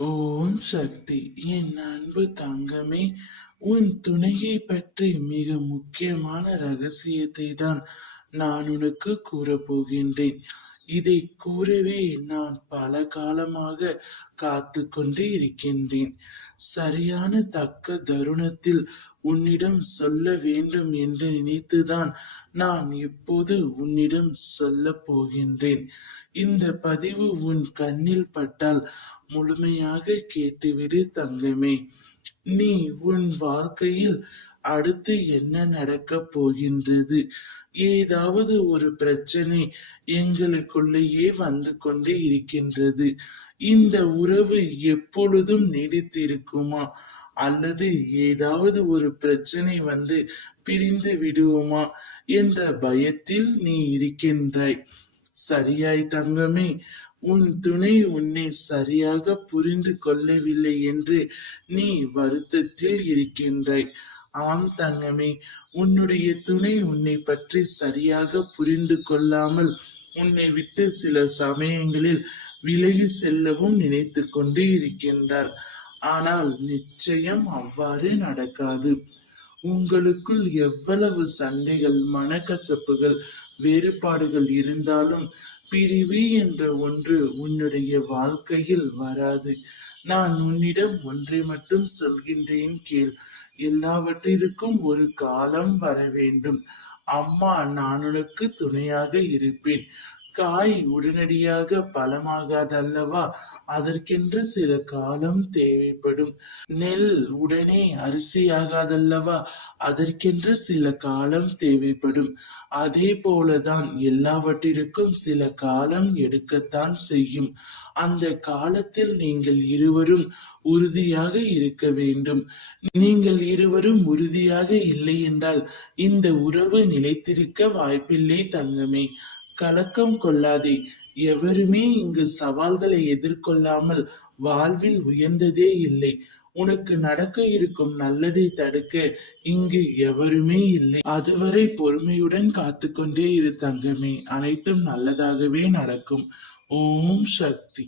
ஓம் சக்தி. என் அன்பு தங்கமே, உன் துணையை பற்றி மிக முக்கியமான ரகசியத்தை தான் நான் உனக்கு கூறப்போகின்றேன். இதை கூறவே நான் பல காலமாக காத்து கொண்டே இருக்கின்றேன். சரியான தக்க தருணத்தில் உன்னிடம் சொல்ல வேண்டும் என்று நினைத்துதான் நான் இப்போது உன்னிடம் சொல்ல போகின்றேன். இந்த பதிவு உன் கண்ணில் பட்டால் முழுமையாக கேட்டுவிடு தங்கமே. நீ உன் வாழ்க்கையில் அடுத்து என்ன நடக்கப் போகின்றது? ஏதாவது ஒரு பிரச்சனை எங்களுக்குள்ளேயே வந்து கொண்டே இருக்கின்றது. இந்த உறவு எப்பொழுதும் நீடித்திருக்குமா, அல்லது ஏதாவது ஒரு பிரச்சனை வந்து பிரிந்து விடுவோமா என்ற பயத்தில் நீ இருக்கின்றாய். சரியாய் தங்கமே, உன் துணை உன்னை சரியாக புரிந்து கொள்ளவில்லை என்று நீ வருத்தத்தில் இருக்கின்றாய். ஆம் தங்கமே, உன்னுடைய துணை உன்னை பற்றி சரியாக புரிந்து கொள்ளாமல் உன்னை விட்டு சில சமயங்களில் விலகி செல்லவும் நினைத்து கொண்டு இருக்கின்றார். ஆனால் நிச்சயம் அவ்வாறு நடக்காது. உங்களுக்குள் எவ்வளவு சண்டைகள், மனக்கசப்புகள், வேறுபாடுகள் இருந்தாலும் பிரிவு என்ற ஒன்று உன்னுடைய வாழ்க்கையில் வராது. நான் உன்னிடம் ஒன்றை மட்டும் சொல்கின்றேன் கேள். எல்லாவற்றிற்கும் ஒரு காலம் வர வேண்டும். அம்மா, நான் உனக்கு துணையாக இருப்பேன். காய் உடனடியாக பழமாகாதல்லவா, அதற்கென்று சில காலம் தேவைப்படும். நெல் உடனே அரிசியாகாதல்லவா, அதற்கென்று சில காலம் தேவைப்படும். அதே போலதான் எல்லாவற்றிற்கும் சில காலம் எடுக்கத்தான் செய்யும். அந்த காலத்தில் நீங்கள் இருவரும் உறுதியாக இருக்க வேண்டும். நீங்கள் இருவரும் உறுதியாக இல்லை என்றால் இந்த உறவு நிலைத்திருக்க வாய்ப்பில்லை தங்கமே. கலக்கம் கொள்ளாதே. எவருமே இங்கு சவால்களை எதிர்கொள்ளாமல் வாழ்வில் உயர்ந்ததே இல்லை. உனக்கு நடக்க இருக்கும் நல்லதை தடுக்க இங்கு எவருமே இல்லை. அதுவரை பொறுமையுடன் காத்து கொண்டே இரு தங்கமே. அனைத்தும் நல்லதாகவே நடக்கும். ஓம் சக்தி.